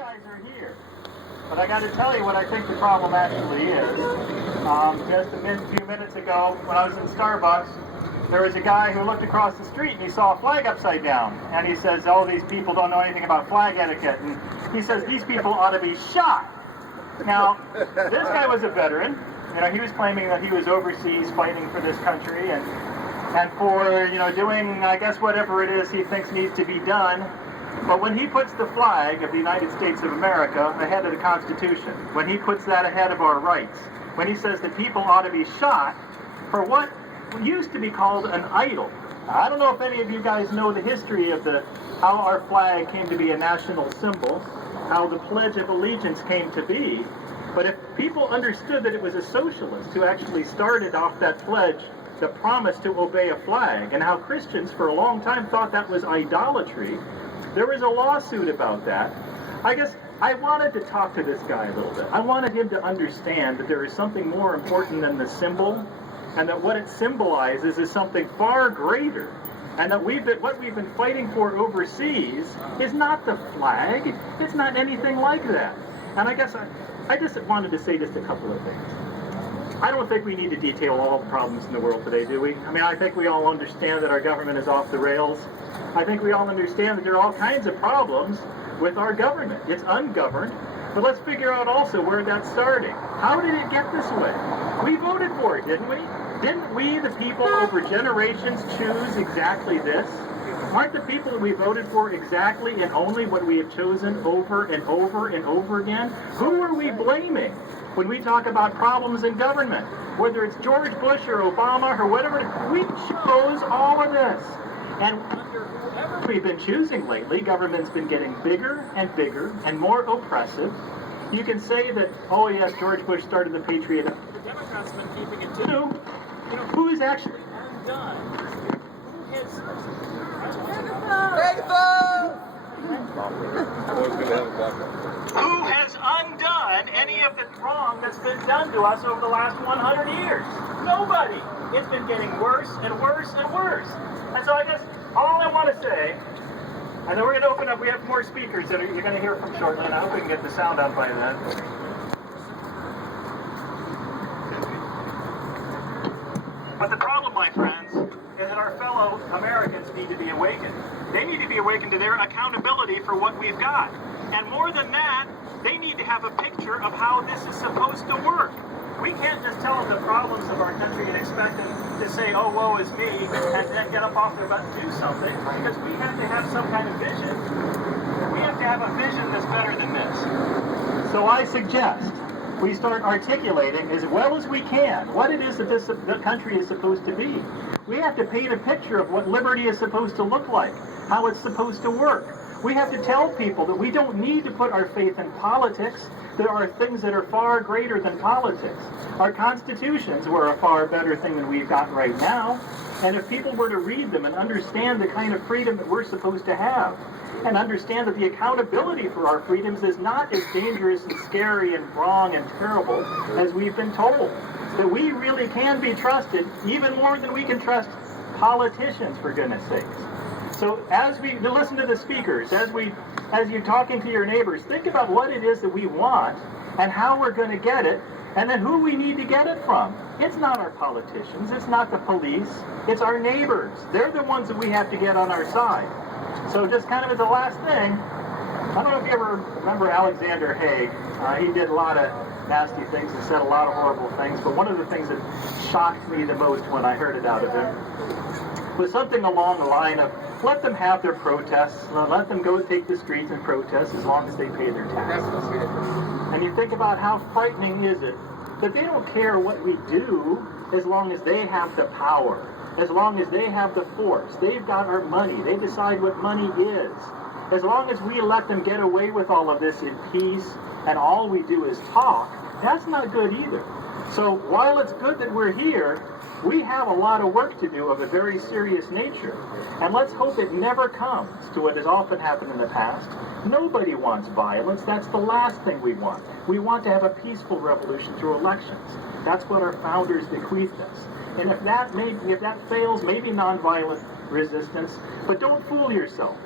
guys are here. But I got to tell you what I think the problem actually is. Just a few minutes ago, when I was in Starbucks, there was a guy who looked across the street and he saw a flag upside down. And he says, oh, these people don't know anything about flag etiquette. And he says, these people ought to be shot. Now, this guy was a veteran. You know, he was claiming that he was overseas fighting for this country and for, you know, doing, I guess, whatever it is he thinks needs to be done. But when he puts the flag of the United States of America ahead of the Constitution, when he puts that ahead of our rights, when he says that people ought to be shot for what used to be called an idol. Now, I don't know if any of you guys know the history of how our flag came to be a national symbol, how the Pledge of Allegiance came to be, but if people understood that it was a socialist who actually started off that pledge, the promise to obey a flag, and how Christians for a long time thought that was idolatry, there was a lawsuit about that. I guess I wanted to talk to this guy a little bit. I wanted him to understand that there is something more important than the symbol, and that what it symbolizes is something far greater, and that what we've been fighting for overseas is not the flag. It's not anything like that. And I guess I just wanted to say just a couple of things. I don't think we need to detail all the problems in the world today, do we? I mean, I think we all understand that our government is off the rails. I think we all understand that there are all kinds of problems with our government. It's ungoverned. But let's figure out also where that's starting. How did it get this way? We voted for it, didn't we? Didn't we, the people, over generations choose exactly this? Aren't the people that we voted for exactly and only what we have chosen over and over and over again? Who are we blaming when we talk about problems in government? Whether it's George Bush or Obama or whatever, we chose all of this. And under whoever we've been choosing lately, government's been getting bigger and bigger and more oppressive. You can say that, oh yes, George Bush started the Patriot Act. The Democrats have been keeping it too. You know, who is actually undone? Who is Who has undone any of the wrong that's been done to us over the last 100 years? Nobody. It's been getting worse and worse and worse. And so I guess all I want to say, and then we're going to open up, we have more speakers that you're going to hear from shortly, and I hope we can get the sound out by then. But the problem, my friends, is that our fellow Americans need to be awakened. They need to be awakened to their accountability for what we've got. And more than that, they need to have a picture of how this is supposed to work. We can't just tell them the problems of our country and expect them to say, oh, woe is me, and then get up off their butt and do something, because we have to have some kind of vision. We have to have a vision that's better than this. So I suggest we start articulating as well as we can what it is that the country is supposed to be. We have to paint a picture of what liberty is supposed to look like, how it's supposed to work. We have to tell people that we don't need to put our faith in politics. There are things that are far greater than politics. Our constitutions were a far better thing than we've got right now. And if people were to read them and understand the kind of freedom that we're supposed to have, and understand that the accountability for our freedoms is not as dangerous and scary and wrong and terrible as we've been told, that we really can be trusted even more than we can trust politicians, for goodness sakes. So as we listen to the speakers, as you're talking to your neighbors, think about what it is that we want and how we're going to get it, and then who we need to get it from. It's not our politicians, it's not the police, it's our neighbors. They're the ones that we have to get on our side. So just kind of as the last thing, I don't know if you ever remember Alexander Haig. He did a lot of nasty things and said a lot of horrible things, but one of the things that shocked me the most when I heard it out of him was something along the line of, let them have their protests, let them go take the streets and protest as long as they pay their taxes. And you think about how frightening is it that they don't care what we do as long as they have the power, as long as they have the force. They've got our money. They decide what money is. As long as we let them get away with all of this in peace and all we do is talk, that's not good either. So while it's good that we're here, we have a lot of work to do of a very serious nature. And let's hope it never comes to what has often happened in the past. Nobody wants violence. That's the last thing we want. We want to have a peaceful revolution through elections. That's what our founders bequeathed us. And if that fails, maybe nonviolent resistance. But don't fool yourself.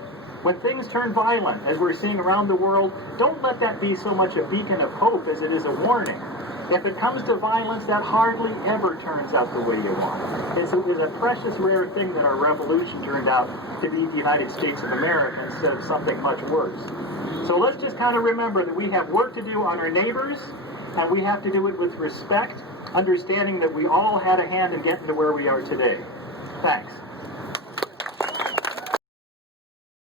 When things turn violent, as we're seeing around the world, don't let that be so much a beacon of hope as it is a warning. If it comes to violence, that hardly ever turns out the way you want. It's a precious, rare thing that our revolution turned out to be the United States of America instead of something much worse. So let's just kind of remember that we have work to do on our neighbors, and we have to do it with respect, understanding that we all had a hand in getting to where we are today. Thanks.